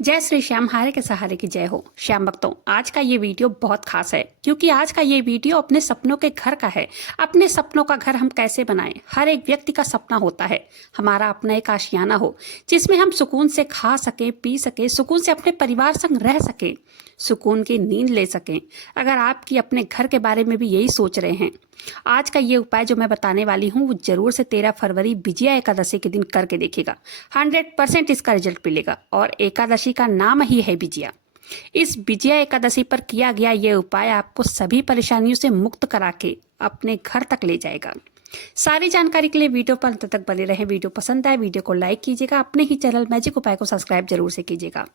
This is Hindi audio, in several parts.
जय श्री श्याम, हारे के सहारे की जय हो। श्याम भक्तों, आज का ये वीडियो बहुत खास है क्योंकि आज का ये वीडियो अपने सपनों के घर का है। अपने सपनों का घर हम कैसे बनाएं? हर एक व्यक्ति का सपना होता है हमारा अपना एक आशियाना हो जिसमें हम सुकून से खा सके, पी सके, सुकून से अपने परिवार संग रह सके, सुकून की नींद ले सकें। अगर आपकी अपने घर के बारे में भी यही सोच रहे हैं, आज का ये उपाय जो मैं बताने वाली हूँ वो जरूर से 13 फरवरी विजया एकादशी के दिन करके देखिएगा। 100% इसका रिजल्ट मिलेगा। और एकादशी का नाम ही है विजया। इस विजया एकादशी पर किया गया ये उपाय आपको सभी परेशानियों से मुक्त करा के अपने घर तक ले जाएगा। सारी जानकारी के लिए वीडियो पर अंत तक बने रहें। वीडियो पसंद आए वीडियो को लाइक कीजिएगा। अपने ही चैनल मैजिक उपाय को सब्सक्राइब जरूर से कीजिएगा।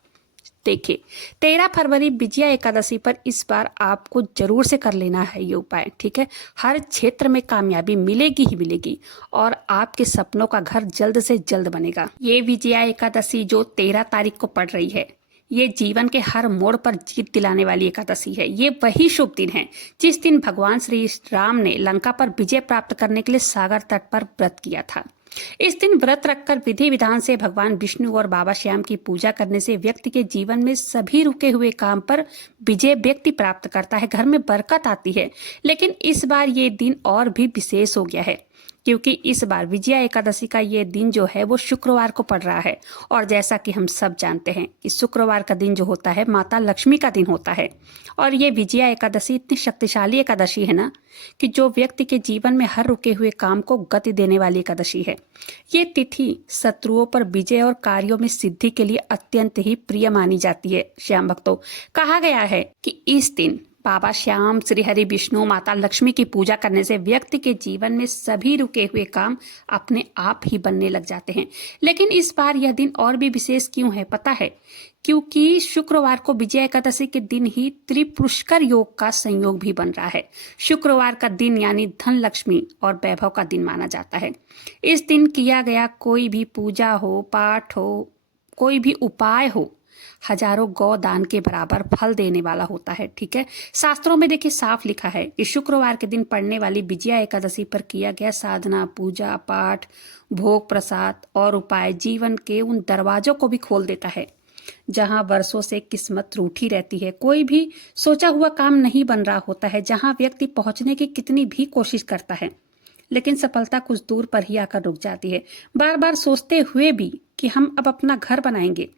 देखिए, 13 फरवरी विजया एकादशी पर इस बार आपको जरूर से कर लेना है ये उपाय, ठीक है। हर क्षेत्र में कामयाबी मिलेगी ही मिलेगी और आपके सपनों का घर जल्द से जल्द बनेगा। ये विजया एकादशी जो 13 तारीख को पड़ रही है, ये जीवन के हर मोड़ पर जीत दिलाने वाली एकादशी है। ये वही शुभ दिन है जिस दिन भगवान श्री राम ने लंका पर विजय प्राप्त करने के लिए सागर तट पर व्रत किया था। इस दिन व्रत रखकर विधि विधान से भगवान विष्णु और बाबा श्याम की पूजा करने से व्यक्ति के जीवन में सभी रुके हुए काम पर विजय व्यक्ति प्राप्त करता है, घर में बरकत आती है। लेकिन इस बार ये दिन और भी विशेष हो गया है क्योंकि इस बार विजया एकादशी का ये दिन जो है वो शुक्रवार को पड़ रहा है। और जैसा कि हम सब जानते हैं कि शुक्रवार का दिन जो होता है माता लक्ष्मी का दिन होता है। और ये विजया एकादशी इतनी शक्तिशाली एकादशी है ना कि जो व्यक्ति के जीवन में हर रुके हुए काम को गति देने वाली एकादशी है। ये तिथि शत्रुओं पर विजय और कार्यों में सिद्धि के लिए अत्यंत ही प्रिय मानी जाती है। श्याम भक्तों, कहा गया है कि इस दिन बाबा श्याम, श्री हरि विष्णु, माता लक्ष्मी की पूजा करने से व्यक्ति के जीवन में सभी रुके हुए काम अपने आप ही बनने लग जाते हैं। लेकिन इस बार यह दिन और भी विशेष क्यों है पता है? क्योंकि शुक्रवार को विजया एकादशी के दिन ही त्रिपुष्कर योग का संयोग भी बन रहा है। शुक्रवार का दिन यानी धन, लक्ष्मी और वैभव का दिन माना जाता है। इस दिन किया गया कोई भी पूजा हो, पाठ हो, कोई भी उपाय हो, हजारों गौ दान के बराबर फल देने वाला होता है, ठीक है। शास्त्रों में देखिए साफ लिखा है कि शुक्रवार के दिन पड़ने वाली विजया एकादशी पर किया गया साधना, पूजा, पाठ, भोग, प्रसाद और उपाय जीवन के उन दरवाजों को भी खोल देता है जहां वर्षों से किस्मत रूठी रहती है। कोई भी सोचा हुआ काम नहीं बन रहा होता है, जहां व्यक्ति पहुंचने की कितनी भी कोशिश करता है लेकिन सफलता कुछ दूर पर ही आकर रुक जाती है। बार बार सोचते हुए भी कि हम अब अपना घर बनाएंगे,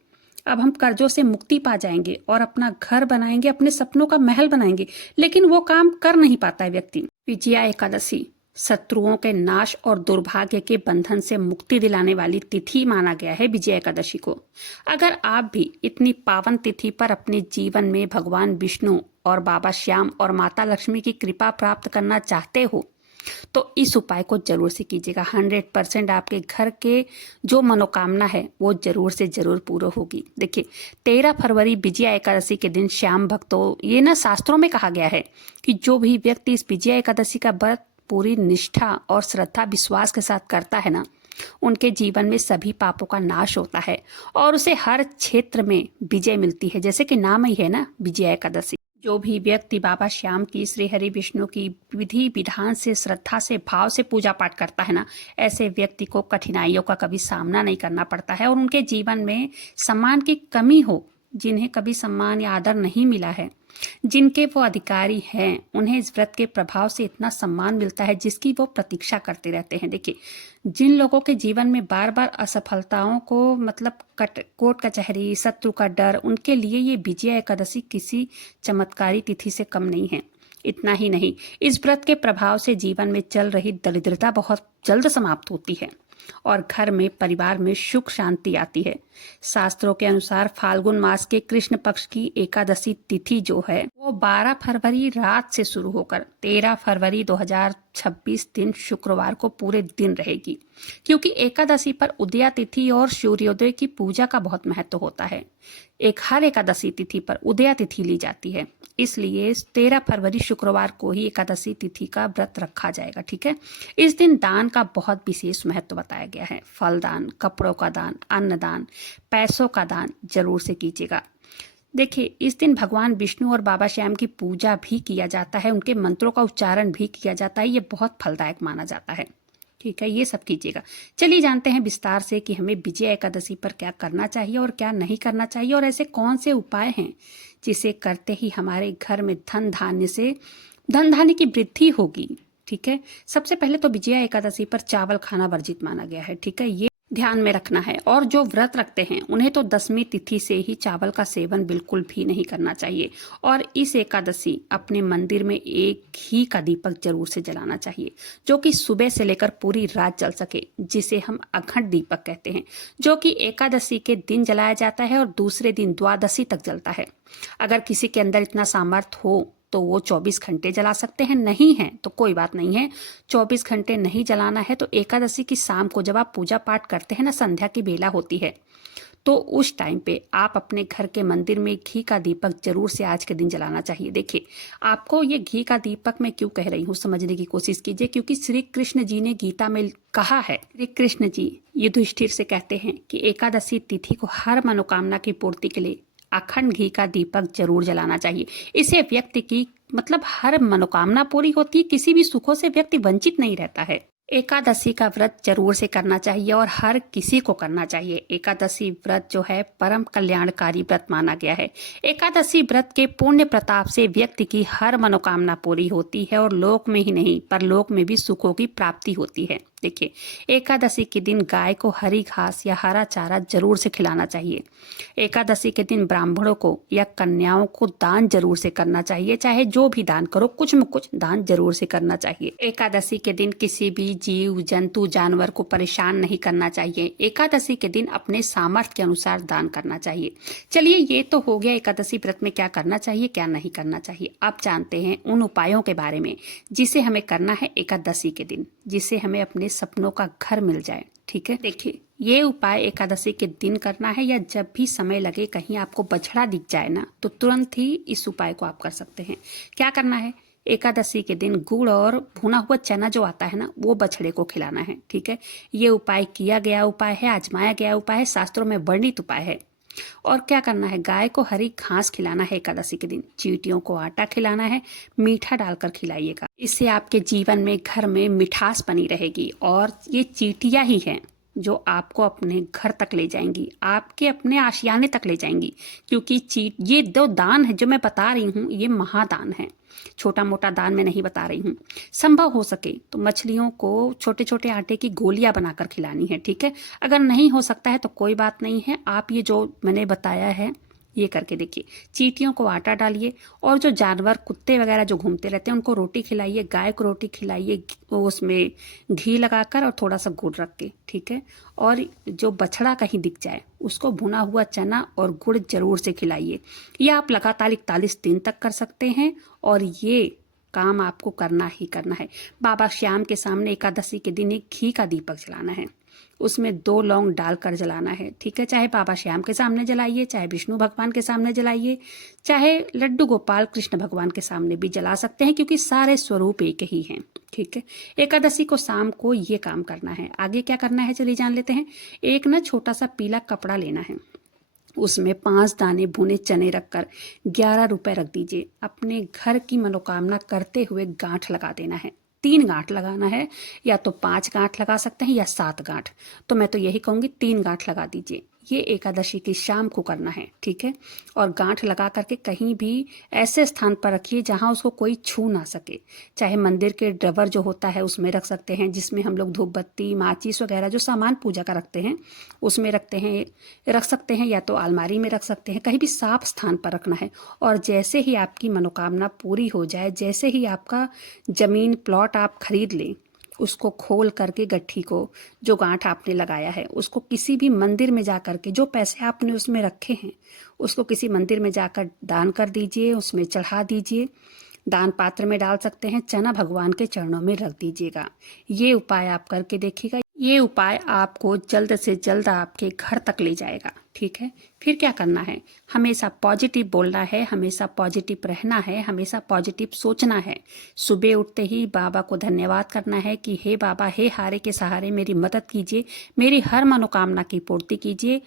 अब हम कर्जों से मुक्ति पा जाएंगे और अपना घर बनाएंगे, अपने सपनों का महल बनाएंगे, लेकिन वो काम कर नहीं पाता है व्यक्ति। विजया एकादशी शत्रुओं के नाश और दुर्भाग्य के बंधन से मुक्ति दिलाने वाली तिथि माना गया है विजया एकादशी को। अगर आप भी इतनी पावन तिथि पर अपने जीवन में भगवान विष्णु और बाबा श्याम और माता लक्ष्मी की कृपा प्राप्त करना चाहते हो तो इस उपाय को जरूर से कीजिएगा। 100% आपके घर के जो मनोकामना है वो जरूर से जरूर पूरा होगी। देखिए, 13 फरवरी विजया एकादशी के दिन श्याम भक्तों, ये ना शास्त्रों में कहा गया है कि जो भी व्यक्ति इस विजया एकादशी का व्रत पूरी निष्ठा और श्रद्धा विश्वास के साथ करता है ना, उनके जीवन में सभी पापों का नाश होता है और उसे हर क्षेत्र में विजय मिलती है। जैसे कि नाम ही है ना विजया एकादशी। जो भी व्यक्ति बाबा श्याम की, श्री हरि विष्णु की विधि विधान से, श्रद्धा से, भाव से पूजा पाठ करता है ना, ऐसे व्यक्ति को कठिनाइयों का कभी सामना नहीं करना पड़ता है और उनके जीवन में सम्मान की कमी हो, जिन्हें कभी सम्मान या आदर नहीं मिला है, जिनके वो अधिकारी हैं, उन्हें इस व्रत के प्रभाव से इतना सम्मान मिलता है जिसकी वो प्रतीक्षा करते रहते हैं। देखिए, जिन लोगों के जीवन में बार बार असफलताओं को मतलब कोर्ट कचहरी, शत्रु का डर, उनके लिए ये विजया एकादशी किसी चमत्कारी तिथि से कम नहीं है। इतना ही नहीं, इस व्रत के प्रभाव से जीवन में चल रही दरिद्रता बहुत जल्द समाप्त होती है और घर में, परिवार में सुख शांति आती है। शास्त्रों के अनुसार फाल्गुन मास के कृष्ण पक्ष की एकादशी तिथि जो है वो 12 फरवरी रात से शुरू होकर 13 फरवरी 2026 दिन शुक्रवार को पूरे दिन रहेगी। क्योंकि एकादशी पर उदया तिथि और सूर्योदय की पूजा का बहुत महत्व होता है। हर एकादशी तिथि पर उदया तिथि ली जाती है, इसलिए 13 फरवरी शुक्रवार को ही एकादशी तिथि का व्रत रखा जाएगा, ठीक है। इस दिन दान का बहुत विशेष महत्व बताया गया है। फल दान, कपड़ों का दान, अन्न दान, पैसों का दान जरूर से कीजिएगा। देखिए, इस दिन भगवान विष्णु और बाबा श्याम की पूजा भी किया जाता है, उनके मंत्रों का उच्चारण भी किया जाता है। ये बहुत फलदायक माना जाता है, ठीक है, ये सब कीजिएगा। चलिए जानते हैं विस्तार से कि हमें विजया एकादशी पर क्या करना चाहिए और क्या नहीं करना चाहिए, और ऐसे कौन से उपाय हैं जिसे करते ही हमारे घर में धन धान्य की वृद्धि होगी। ठीक है, सबसे पहले तो विजया एकादशी पर चावल खाना वर्जित माना गया है। ठीक है, ये ध्यान में रखना है। और जो व्रत रखते हैं उन्हें तो 10वीं तिथि से ही चावल का सेवन बिल्कुल भी नहीं करना चाहिए। और इस एकादशी अपने मंदिर में एक घी का दीपक जरूर से जलाना चाहिए, जो कि सुबह से लेकर पूरी रात जल सके, जिसे हम अखंड दीपक कहते हैं, जो कि एकादशी के दिन जलाया जाता है और दूसरे दिन द्वादशी तक जलता है। अगर किसी के अंदर इतना सामर्थ्य हो तो वो 24 घंटे जला सकते हैं, नहीं है तो कोई बात नहीं है। 24 घंटे नहीं जलाना है तो एकादशी की शाम को जब आप पूजा पाठ करते हैं ना, संध्या की बेला होती है, तो उस टाइम पे आप अपने घर के मंदिर में घी का दीपक जरूर से आज के दिन जलाना चाहिए। देखिए, आपको ये घी का दीपक मैं क्यों कह रही हूँ, समझने की कोशिश कीजिए, क्योंकि श्री कृष्ण जी ने गीता में कहा है, श्री कृष्ण जी युधिष्ठिर से कहते हैं कि एकादशी तिथि को हर मनोकामना की पूर्ति के लिए अखंड घी का दीपक जरूर जलाना चाहिए। इसे व्यक्ति की हर मनोकामना पूरी होती है, किसी भी सुखों से व्यक्ति वंचित नहीं रहता है। एकादशी का व्रत जरूर से करना चाहिए और हर किसी को करना चाहिए। एकादशी व्रत जो है परम कल्याणकारी व्रत माना गया है। एकादशी व्रत के पुण्य प्रताप से व्यक्ति की हर मनोकामना पूरी होती है और लोक में ही नहीं परलोक में भी सुखों की प्राप्ति होती है। देखिए, एकादशी के दिन गाय को हरी घास या हरा चारा जरूर से खिलाना चाहिए। एकादशी के दिन ब्राह्मणों को या कन्याओं को दान जरूर से करना चाहिए, चाहे जो भी दान करो, कुछ में कुछ दान जरूर से करना चाहिए। एकादशी के दिन किसी भी जीव जंतु जानवर को परेशान नहीं करना चाहिए। एकादशी के दिन अपने सामर्थ्य के अनुसार दान करना चाहिए। चलिए, ये तो हो गया एकादशी व्रत में क्या करना चाहिए क्या नहीं करना चाहिए। अब जानते हैं उन उपायों के बारे में जिसे हमें करना है एकादशी के दिन, जिससे हमें अपने सपनों का घर मिल जाए। ठीक है, देखिए, ये उपाय एकादशी के दिन करना है या जब भी समय लगे, कहीं आपको बछड़ा दिख जाए ना, तो तुरंत ही इस उपाय को आप कर सकते हैं। क्या करना है, एकादशी के दिन गुड़ और भुना हुआ चना जो आता है ना, वो बछड़े को खिलाना है। ठीक है, ये उपाय किया गया उपाय है, आजमाया गया उपाय है, शास्त्रों में वर्णित उपाय है। और क्या करना है, गाय को हरी घास खिलाना है एकादशी के दिन, चींटियों को आटा खिलाना है, मीठा डालकर खिलाइएगा। इससे आपके जीवन में घर में मिठास बनी रहेगी और ये चींटियां ही हैं जो आपको अपने घर तक ले जाएंगी, आपके अपने आशियाने तक ले जाएंगी। क्योंकि ये दो दान है जो मैं बता रही हूँ, ये महादान है, छोटा मोटा दान मैं नहीं बता रही हूँ। संभव हो सके तो मछलियों को छोटे छोटे आटे की गोलियां बनाकर खिलानी है। ठीक है, अगर नहीं हो सकता है तो कोई बात नहीं है, आप ये जो मैंने बताया है ये करके देखिए। चींटियों को आटा डालिए और जो जानवर कुत्ते वगैरह जो घूमते रहते हैं उनको रोटी खिलाइए, गाय को रोटी खिलाइए, उसमें घी लगाकर और थोड़ा सा गुड़ रख के। ठीक है, और जो बछड़ा कहीं दिख जाए उसको भुना हुआ चना और गुड़ जरूर से खिलाइए। ये आप लगातार 41 दिन तक कर सकते हैं और ये काम आपको करना ही करना है। बाबा श्याम के सामने एकादशी के दिन एक घी का दीपक जलाना है, उसमें 2 लौंग डालकर जलाना है। ठीक है, चाहे बाबा श्याम के सामने जलाइए, चाहे विष्णु भगवान के सामने जलाइए, चाहे लड्डू गोपाल कृष्ण भगवान के सामने भी जला सकते हैं, क्योंकि सारे स्वरूप एक ही हैं। ठीक है, एकादशी को शाम को ये काम करना है। आगे क्या करना है चलिए जान लेते हैं। एक ना छोटा सा पीला कपड़ा लेना है, उसमें 5 दाने भुने चने रखकर 11 रुपए रख दीजिए। अपने घर की मनोकामना करते हुए गांठ लगा देना है। 3 गांठ लगाना है, या तो 5 गांठ लगा सकते हैं या 7 गांठ, तो मैं तो यही कहूँगी 3 गांठ लगा दीजिए। ये एकादशी की शाम को करना है। ठीक है, और गांठ लगा करके कहीं भी ऐसे स्थान पर रखिए जहां उसको कोई छू ना सके। चाहे मंदिर के ड्रवर जो होता है उसमें रख सकते हैं, जिसमें हम लोग धूप बत्ती माचिस वगैरह जो सामान पूजा का रखते हैं उसमें रख सकते हैं, या तो अलमारी में रख सकते हैं, कहीं भी साफ स्थान पर रखना है। और जैसे ही आपकी मनोकामना पूरी हो जाए, जैसे ही आपका जमीन प्लॉट आप खरीद लें, उसको खोल करके गट्ठी को, जो गांठ आपने लगाया है, उसको किसी भी मंदिर में जा करके, जो पैसे आपने उसमें रखे हैं उसको किसी मंदिर में जाकर दान कर दीजिए, उसमें चढ़ा दीजिए। दान पात्र में डाल सकते हैं, चना भगवान के चरणों में रख दीजिएगा। ये उपाय आप करके देखिएगा, ये उपाय आपको जल्द से जल्द आपके घर तक ले जाएगा। ठीक है, फिर क्या करना है, हमेशा पॉजिटिव बोलना है, हमेशा पॉजिटिव रहना है, हमेशा पॉजिटिव सोचना है। सुबह उठते ही बाबा को धन्यवाद करना है कि हे बाबा, हे हारे के सहारे मेरी मदद कीजिए, मेरी हर मनोकामना की पूर्ति कीजिए।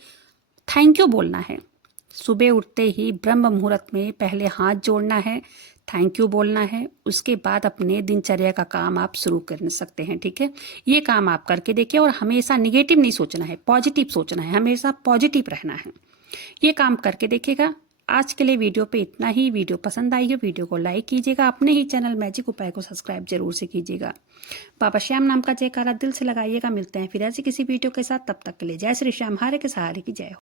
थैंक यू बोलना है। सुबह उठते ही ब्रह्म मुहूर्त में पहले हाथ जोड़ना है, थैंक यू बोलना है, उसके बाद अपने दिनचर्या का काम आप शुरू कर सकते हैं। ठीक है, ये काम आप करके देखिए और हमेशा निगेटिव नहीं सोचना है, पॉजिटिव सोचना है, हमेशा पॉजिटिव रहना है। ये काम करके देखिएगा। आज के लिए वीडियो पे इतना ही। वीडियो पसंद आई हो वीडियो को लाइक कीजिएगा, अपने ही चैनल मैजिक उपाय को सब्सक्राइब जरूर से कीजिएगा। बाबा श्याम नाम का जयकारा दिल से लगाइएगा। मिलते हैं फिर ऐसी किसी वीडियो के साथ, तब तक के लिए जय श्री श्याम, हारे के सहारे की जय हो।